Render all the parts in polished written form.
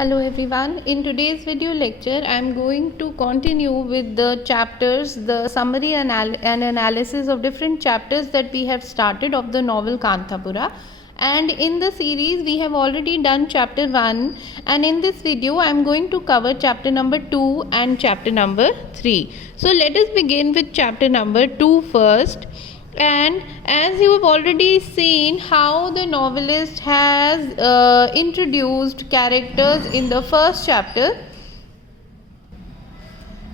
Hello everyone. In today's video lecture, I am going to continue with the chapters, the summary and analysis of different chapters that we have started of the novel Kanthapura. And in the series, we have already done chapter 1, and in this video, I am going to cover chapter number 2 and chapter number 3. So let us begin with chapter number 2 first. And as you have already seen how the novelist has introduced characters in the first chapter,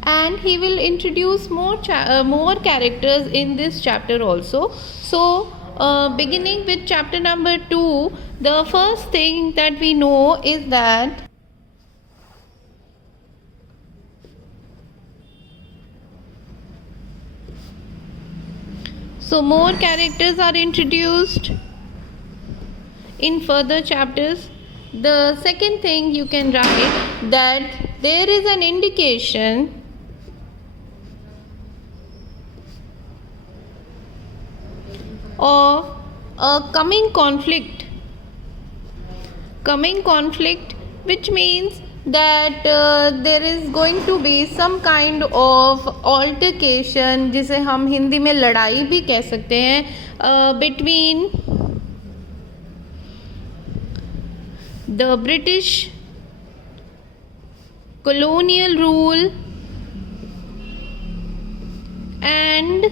and he will introduce more characters in this chapter also. So beginning with chapter number 2, the first thing that we know is that more characters are introduced in further chapters. The second thing you can write that there is an indication of a coming conflict, which means that there is going to be some kind of altercation, जिसे हम हिंदी में लड़ाई भी कह सकते हैं, between the British colonial rule and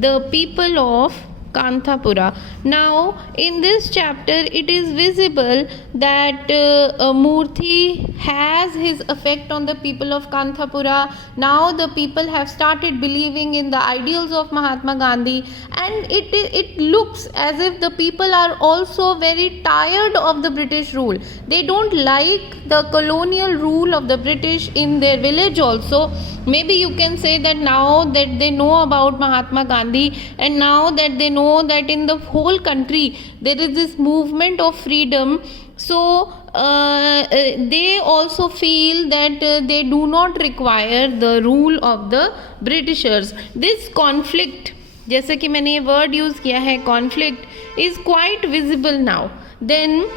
the people of Kanthapura. Now in this chapter it is visible that Murthy has his effect on the people of Kanthapura. Now the people have started believing in the ideals of Mahatma Gandhi, and it looks as if the people are also very tired of the British rule. They don't like the colonial rule of the British in their village also. Maybe you can say that now that they know about Mahatma Gandhi, and now that they know that in the whole country there is this movement of freedom, so they also feel that they do not require the rule of the Britishers. This conflict, जैसे कि मैंने ये word use किया है, conflict, is quite visible now. Then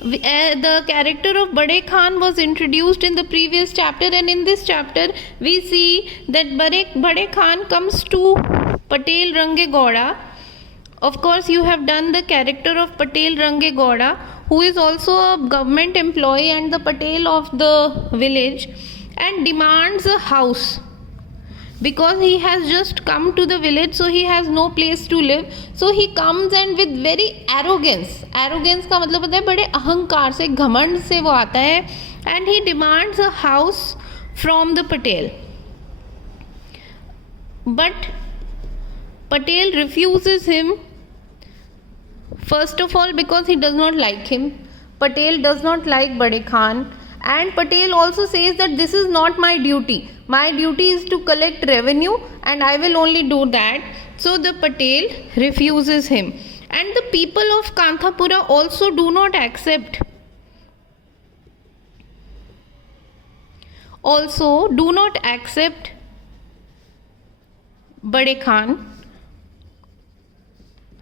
the character of Bade Khan was introduced in the previous chapter, and in this chapter we see that Bade Khan comes to Patel Range Gowda. Of course, you have done the character of Patel Range Gowda, who is also a government employee and the Patel of the village, and demands a house. Because he has just come to the village, so he has no place to live, so he comes and with very arrogance का मतलब होता है बड़े अहंकार से, घमंड से वो आता है, and he demands a house from the Patel. But Patel refuses him, first of all because he does not like him. Patel does not like Bade Khan, and Patel also says that this is not my duty. My duty is to collect revenue, and I will only do that. So the Patel refuses him, and the people of Kanthapura also do not accept. Bade Khan.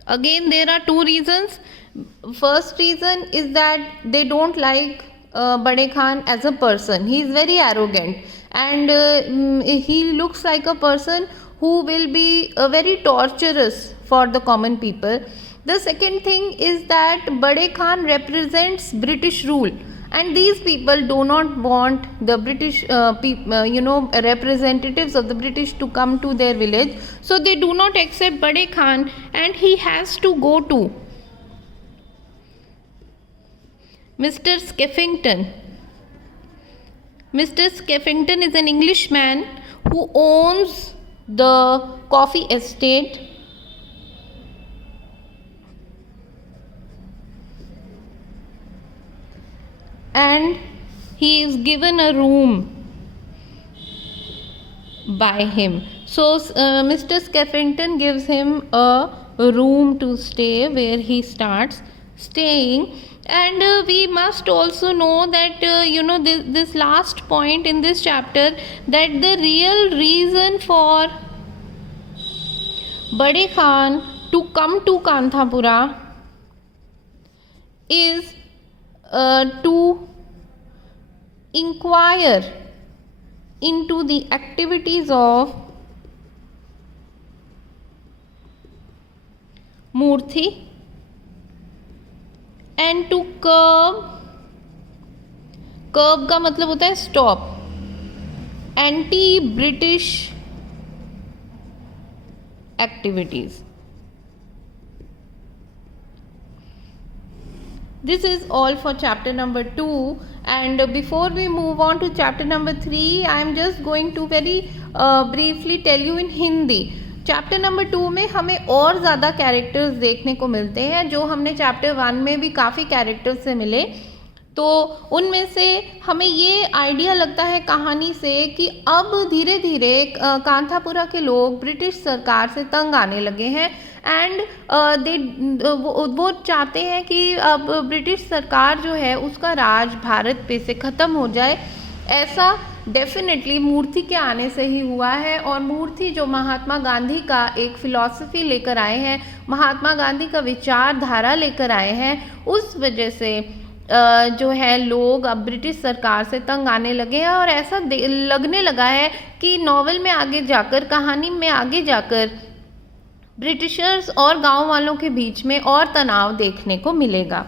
Again, there are two reasons. First reason is that they don't like Bade Khan as a person. He is very arrogant, and he looks like a person who will be very torturous for the common people. The second thing is that Bade Khan represents British rule, and these people do not want the British representatives of the British to come to their village, so they do not accept Bade Khan, and he has to go to Mr. Skeffington. Mr. Skeffington is an Englishman who owns the coffee estate, and he is given a room by him. So Mr. Skeffington gives him a room to stay, where he starts staying. And we must also know that this last point in this chapter, that the real reason for Bade Khan to come to Kanthapura is to inquire into the activities of Murthy and to curb का मतलब होता है stop anti British activities. This is all for chapter number 2, and before we move on to chapter number 3, I am just going to very briefly tell you in Hindi. Chapter number 2 में हमें और ज़्यादा characters देखने को मिलते हैं जो हमने चैप्टर 1 में भी काफ़ी कैरेक्टर्स से मिले। तो उनमें से हमें ये आइडिया लगता है कहानी से कि अब धीरे धीरे कांथापुरा के लोग ब्रिटिश सरकार से तंग आने लगे हैं एंड वो चाहते हैं कि अब ब्रिटिश सरकार जो है उसका राज भारत पे से ख़त्म हो जाए। ऐसा डेफिनेटली मूर्ति के आने से ही हुआ है, और मूर्ति जो महात्मा गांधी का एक फ़िलॉसफी लेकर आए हैं, महात्मा गांधी का विचारधारा लेकर आए हैं, उस वजह से जो है लोग अब ब्रिटिश सरकार से तंग आने लगे हैं। और ऐसा लगने लगा है कि नॉवेल में आगे जाकर, कहानी में आगे जाकर ब्रिटिशर्स और गांव वालों के बीच में और तनाव देखने को मिलेगा।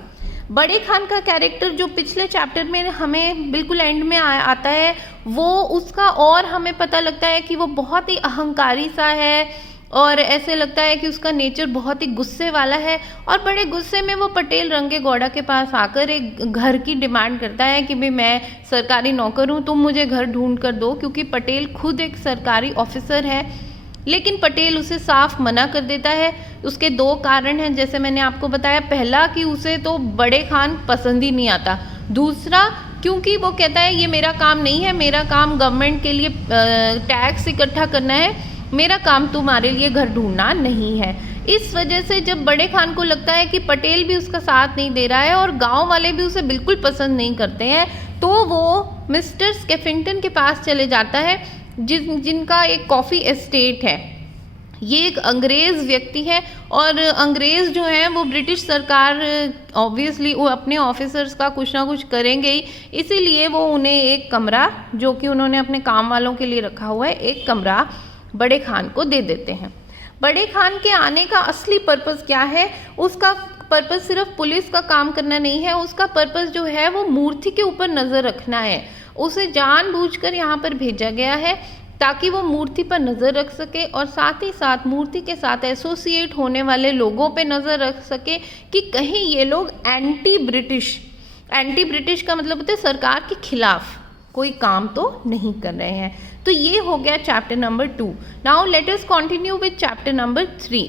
बड़े खान का कैरेक्टर जो पिछले चैप्टर में हमें बिल्कुल एंड में आता है, वो उसका और हमें पता लगता है कि वो बहुत ही अहंकारी सा है और ऐसे लगता है कि उसका नेचर बहुत ही गुस्से वाला है। और बड़े गुस्से में वो पटेल रंगेगौड़ा के पास आकर एक घर की डिमांड करता है कि भाई मैं सरकारी नौकर हूँ, तुम मुझे घर ढूंढ कर दो, क्योंकि पटेल खुद एक सरकारी ऑफिसर है। लेकिन पटेल उसे साफ मना कर देता है। उसके 2 कारण हैं, जैसे मैंने आपको बताया। पहला कि उसे तो बड़े खान पसंद ही नहीं आता, दूसरा क्योंकि वो कहता है ये मेरा काम नहीं है, मेरा काम गवर्नमेंट के लिए टैक्स इकट्ठा करना है, मेरा काम तुम्हारे लिए घर ढूंढना नहीं है। इस वजह से जब बड़े खान को लगता है कि पटेल भी उसका साथ नहीं दे रहा है और गांव वाले भी उसे बिल्कुल पसंद नहीं करते हैं, तो वो मिस्टर स्केफिंगटन के पास चले जाता है जिनका एक कॉफ़ी एस्टेट है। ये एक अंग्रेज़ व्यक्ति है और अंग्रेज़ जो हैं वो ब्रिटिश सरकार ऑब्वियसली वो अपने ऑफिसर्स का कुछ ना कुछ करेंगे ही, इसीलिए वो उन्हें एक कमरा जो कि उन्होंने अपने काम वालों के लिए रखा हुआ है, एक कमरा बड़े खान को दे देते हैं। बड़े खान के आने का असली पर्पस क्या है? उसका पर्पस सिर्फ पुलिस का काम करना नहीं है, उसका पर्पस जो है वो मूर्ति के ऊपर नज़र रखना है। उसे जानबूझकर यहाँ पर भेजा गया है ताकि वो मूर्ति पर नज़र रख सके और साथ ही साथ मूर्ति के साथ एसोसिएट होने वाले लोगों पे नज़र रख सके कि कहीं ये लोग एंटी ब्रिटिश का मतलब होता है सरकार के खिलाफ कोई काम तो नहीं कर रहे हैं। तो ये हो गया chapter number 2। Now let us continue with chapter number 3।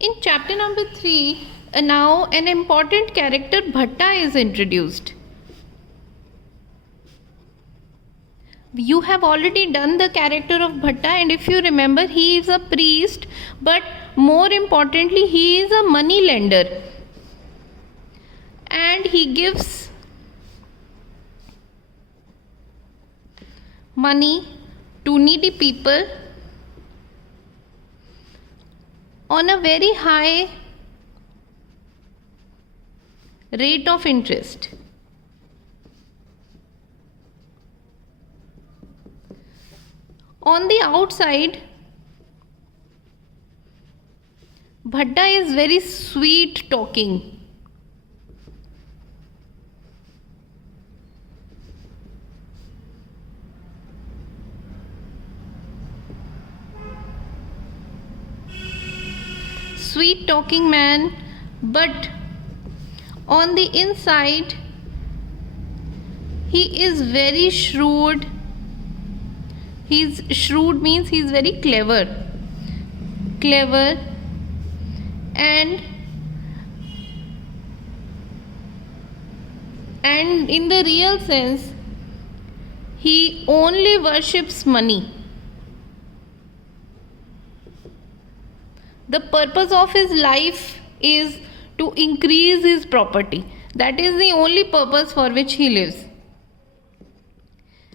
In chapter number 3, now an important character Bhatta is introduced. You have already done the character of Bhatta, and if you remember, he is a priest, but more importantly, he is a money lender. And he gives money to needy people on a very high rate of interest. On the outside, Bhatta is very sweet talking. Sweet talking man, but on the inside he is very shrewd. Shrewd means he is very clever, and in the real sense he only worships money. The purpose of his life is to increase his property. That is the only purpose for which he lives.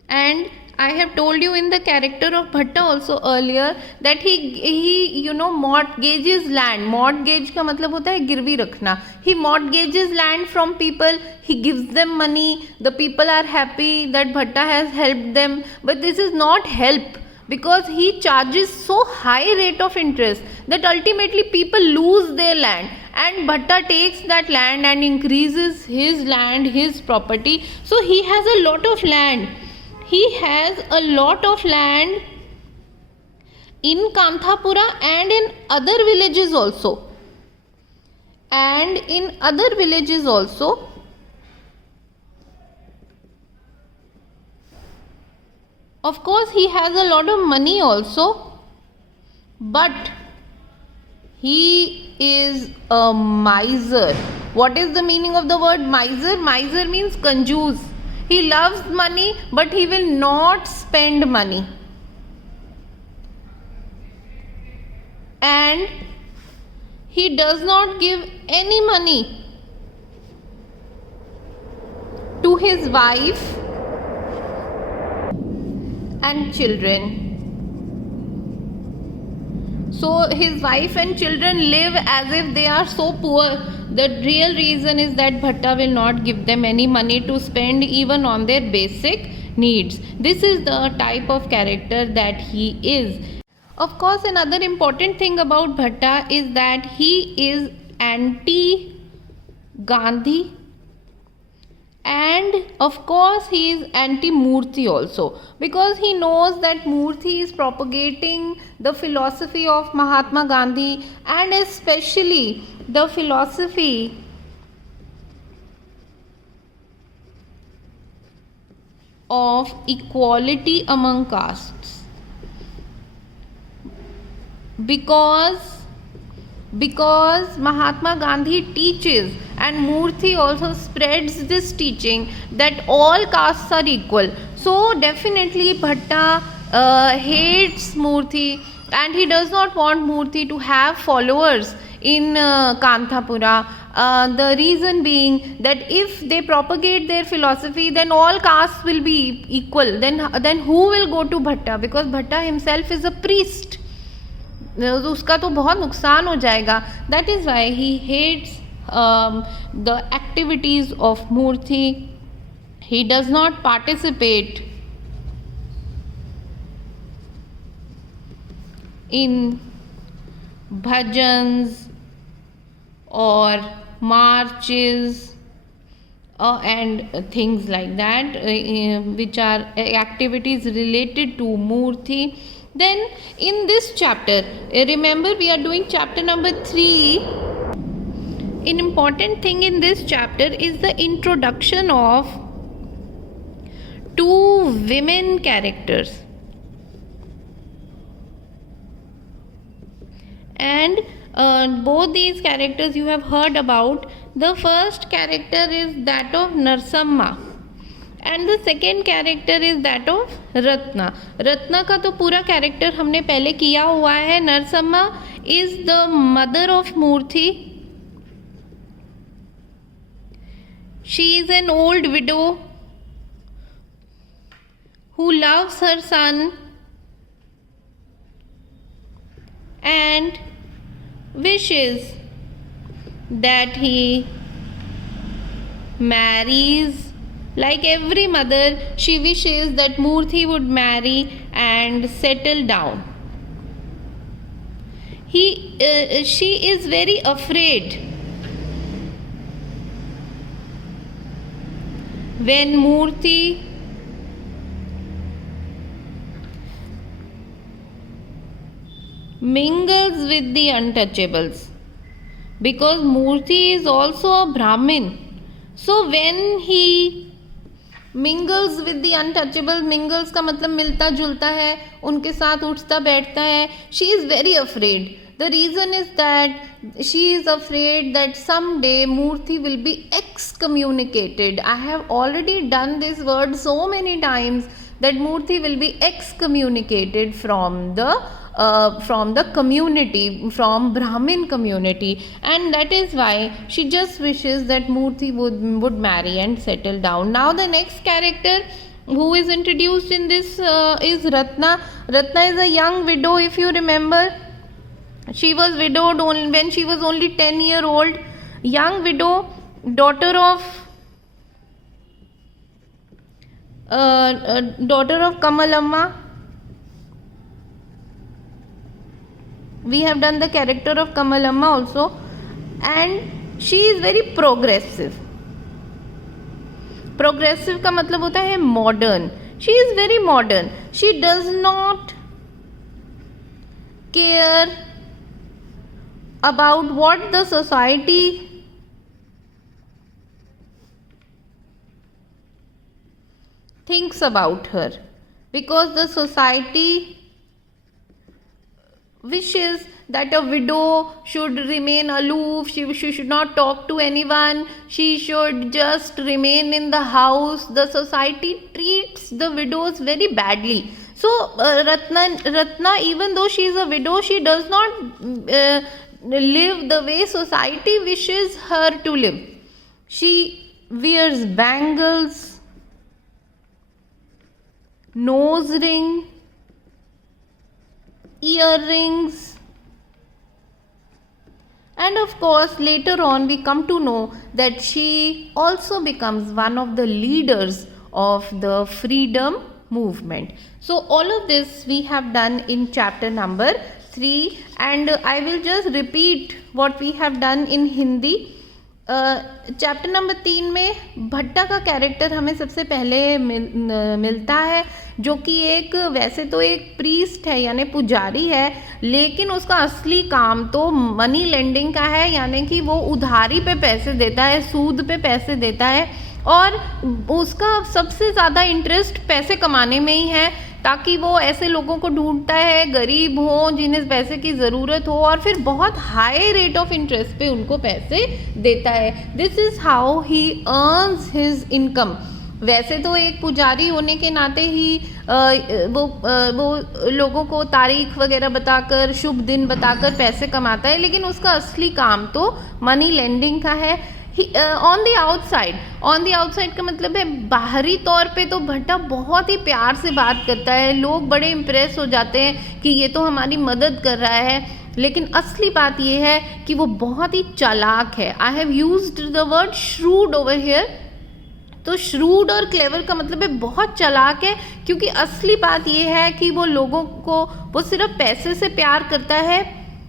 And I have told you in the character of Bhatta also earlier that he mortgages land. Mortgage का मतलब होता है गिरवी रखना. He mortgages land from people. He gives them money. The people are happy that Bhatta has helped them. But this is not help, because he charges so high rate of interest that ultimately people lose their land, and Bhatta takes that land and increases his land, his property. So he has a lot of land. He has a lot of land in Kanthapura and in other villages also. And in other villages also. Of course, he has a lot of money also, but he is a miser. What is the meaning of the word miser? Miser means conjuse. He loves money, but he will not spend money. And he does not give any money to his wife and children. So his wife and children live as if they are so poor. The real reason is that Bhatta will not give them any money to spend even on their basic needs. This is the type of character that he is. Of course, another important thing about Bhatta is that he is anti-Gandhi, and of course he is anti-Murthy also, because he knows that Murthy is propagating the philosophy of Mahatma Gandhi, and especially the philosophy of equality among castes. Because Mahatma Gandhi teaches, and Murthy also spreads this teaching, that all castes are equal. So definitely Bhatta hates Murthy, and he does not want Murthy to have followers in Kanthapura. The reason being that if they propagate their philosophy, then all castes will be equal. Then who will go to Bhatta? Because Bhatta himself is a priest. उसका तो बहुत नुकसान हो जाएगा. That is why he hates the activities of Murthy. He does not participate in bhajans or marches and things like that, which are activities related to Murthy. Then in this chapter, remember we are doing chapter number 3. An important thing in this chapter is the introduction of 2 women characters. And both these characters you have heard about. The first character is that of Narsamma, and the second character is that of Ratna. Ratna का तो पूरा character हमने पहले किया हुआ है. Narsamma is the mother of Murthy. She is an old widow who loves her son and wishes that he marries. Like every mother, she wishes that Murthy would marry and settle down. She is very afraid when Murthy mingles with the untouchables, because Murthy is also a Brahmin. So when he mingles with the untouchable, mingles का मतलब मिलता जुलता है, उनके साथ उठता बैठता है. She is very afraid. The reason is that she is afraid that some day Murthy will be excommunicated. I have already done this word so many times, that Murthy will be excommunicated from the community, from Brahmin community, and that is why she just wishes that Murthy would marry and settle down. Now the next character who is introduced in this is Ratna. Ratna is a young widow, if you remember. She was widowed when she was only 10-year old. Young widow, daughter of Kamalamma. We have done the character of Kamalamma also, and she is very progressive. Progressive का मतलब होता है modern. She is very modern. She does not care about what the society thinks about her, because the society wishes that a widow should remain aloof, she should not talk to anyone, she should just remain in the house. The society treats the widows very badly. So Ratna, even though she is a widow, she does not live the way society wishes her to live. She wears bangles, nose ring, earrings, and of course later on we come to know that she also becomes one of the leaders of the freedom movement. So all of this we have done in chapter number 3, and I will just repeat what we have done in Hindi. Chapter number 3 में भट्टा का character हमें सबसे पहले मिलता है, जो कि एक वैसे तो एक प्रीस्ट है यानी पुजारी है, लेकिन उसका असली काम तो मनी लेंडिंग का है, यानी कि वो उधारी पे पैसे देता है, सूद पे पैसे देता है, और उसका सबसे ज़्यादा इंटरेस्ट पैसे कमाने में ही है, ताकि वो ऐसे लोगों को ढूंढता है गरीब हो जिन्हें पैसे की ज़रूरत हो, और फिर बहुत हाई रेट ऑफ इंटरेस्ट पे उनको पैसे देता है. This is how he earns his income. वैसे तो एक पुजारी होने के नाते ही वो लोगों को तारीख वगैरह बताकर, शुभ दिन बताकर पैसे कमाता है, लेकिन उसका असली काम तो मनी लेंडिंग का है. ऑन द आउटसाइड का मतलब है बाहरी तौर पे तो भट्टा बहुत ही प्यार से बात करता है, लोग बड़े इम्प्रेस हो जाते हैं कि ये तो हमारी मदद कर रहा है, लेकिन असली बात ये है कि वो बहुत ही चालाक है. I have used the word shrewd over here. तो श्रूड और क्लेवर का मतलब है बहुत चालाक है, क्योंकि असली बात ये है कि वो लोगों को वो सिर्फ पैसे से प्यार करता है,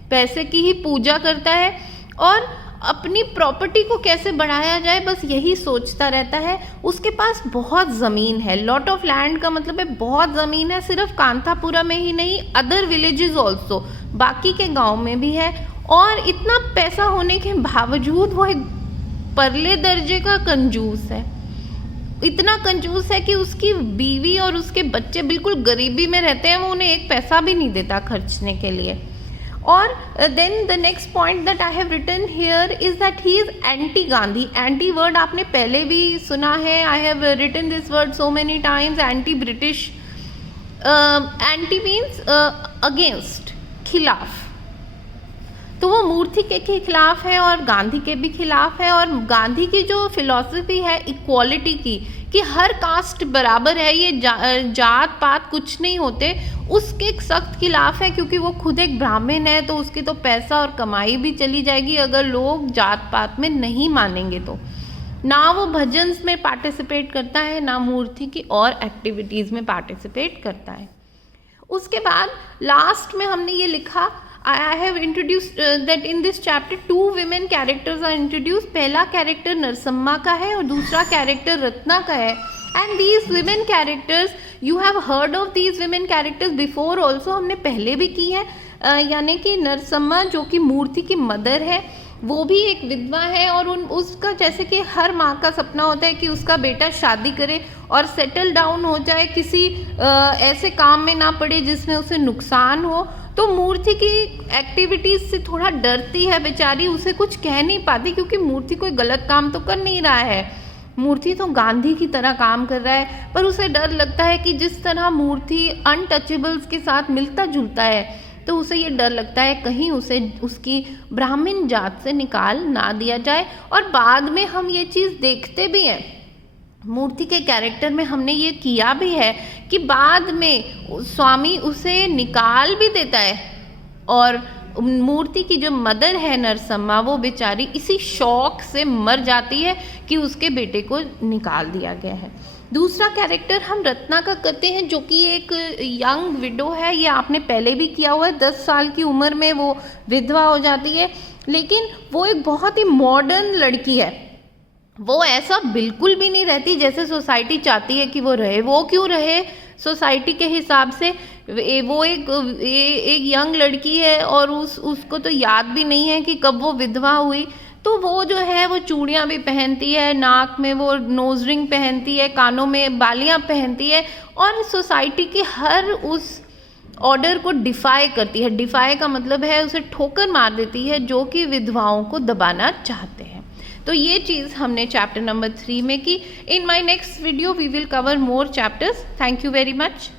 पैसे की ही पूजा करता है, और अपनी प्रॉपर्टी को कैसे बढ़ाया जाए बस यही सोचता रहता है. उसके पास बहुत ज़मीन है, लॉट ऑफ लैंड का मतलब है बहुत ज़मीन है, सिर्फ कांथापुरा में ही नहीं, अदर विलेजेस ऑल्सो, बाकी के गांव में भी है. और इतना पैसा होने के बावजूद वो एक परले दर्जे का कंजूस है. इतना कंजूस है कि उसकी बीवी और उसके बच्चे बिल्कुल गरीबी में रहते हैं, वो उन्हें एक पैसा भी नहीं देता खर्चने के लिए. और then the next point that I have written here is that he is anti Gandhi. Anti word आपने पहले भी सुना है, I have written this word so many times. Anti British, anti means against, खिलाफ. तो वो मूर्ति के खिलाफ है और गांधी के भी खिलाफ है. और गांधी की जो फिलॉसफी है इक्वालिटी की, कि हर कास्ट बराबर है, ये जात पात कुछ नहीं होते, उसके सख्त खिलाफ है, क्योंकि वो खुद एक ब्राह्मण है, तो उसकी तो पैसा और कमाई भी चली जाएगी अगर लोग जात पात में नहीं मानेंगे. तो ना वो भजन में पार्टिसिपेट करता है, ना मूर्ति की और एक्टिविटीज़ में पार्टिसिपेट करता है. उसके बाद लास्ट में हमने ये लिखा, I have introduced that in this chapter 2 women characters are introduced. पहला कैरेक्टर नरसम्मा का है और दूसरा कैरेक्टर रत्ना का है. And these women characters, you have heard of these women characters before also, हमने पहले भी की है. यानी कि नरसम्मा जो कि मूर्ति की मदर है, वो भी एक विधवा है, और उसका जैसे कि हर माँ का सपना होता है कि उसका बेटा शादी करे और सेटल डाउन हो जाए, किसी ऐसे काम में ना पड़े जिसमें उसे नुकसान हो. तो मूर्ति की एक्टिविटीज़ से थोड़ा डरती है बेचारी, उसे कुछ कह नहीं पाती, क्योंकि मूर्ति कोई गलत काम तो कर नहीं रहा है, मूर्ति तो गांधी की तरह काम कर रहा है, पर उसे डर लगता है कि जिस तरह मूर्ति अनटचेबल्स के साथ मिलता जुलता है, तो उसे ये डर लगता है कहीं उसे उसकी ब्राह्मण जात से निकाल ना दिया जाए. और बाद में हम ये चीज़ देखते भी हैं मूर्ति के कैरेक्टर में हमने ये किया भी है कि बाद में स्वामी उसे निकाल भी देता है, और मूर्ति की जो मदर है नरसम्मा, वो बेचारी इसी शौक से मर जाती है कि उसके बेटे को निकाल दिया गया है। दूसरा कैरेक्टर हम रत्ना का करते हैं, जो कि एक यंग विडो है। ये आपने पहले भी किया हुआ है, 10 साल की उम्र में वो विधवा हो जाती है, लेकिन वो एक बहुत ही मॉडर्न लड़की है। वो ऐसा बिल्कुल भी नहीं रहती जैसे सोसाइटी चाहती है कि वो रहे। वो क्यों रहे सोसाइटी के हिसाब से? वो एक यंग लड़की है और उसको तो याद भी नहीं है कि कब वो विधवा हुई। तो वो जो है वो चूड़ियाँ भी पहनती है, नाक में वो नोज रिंग पहनती है, कानों में बालियाँ पहनती है, और सोसाइटी के हर उस ऑर्डर को डिफाई करती है। डिफाई का मतलब है उसे ठोकर मार देती है, जो कि विधवाओं को दबाना चाहते हैं। तो ये चीज़ हमने चैप्टर नंबर 3 में की। In my next video we will cover more chapters. Thank you very much.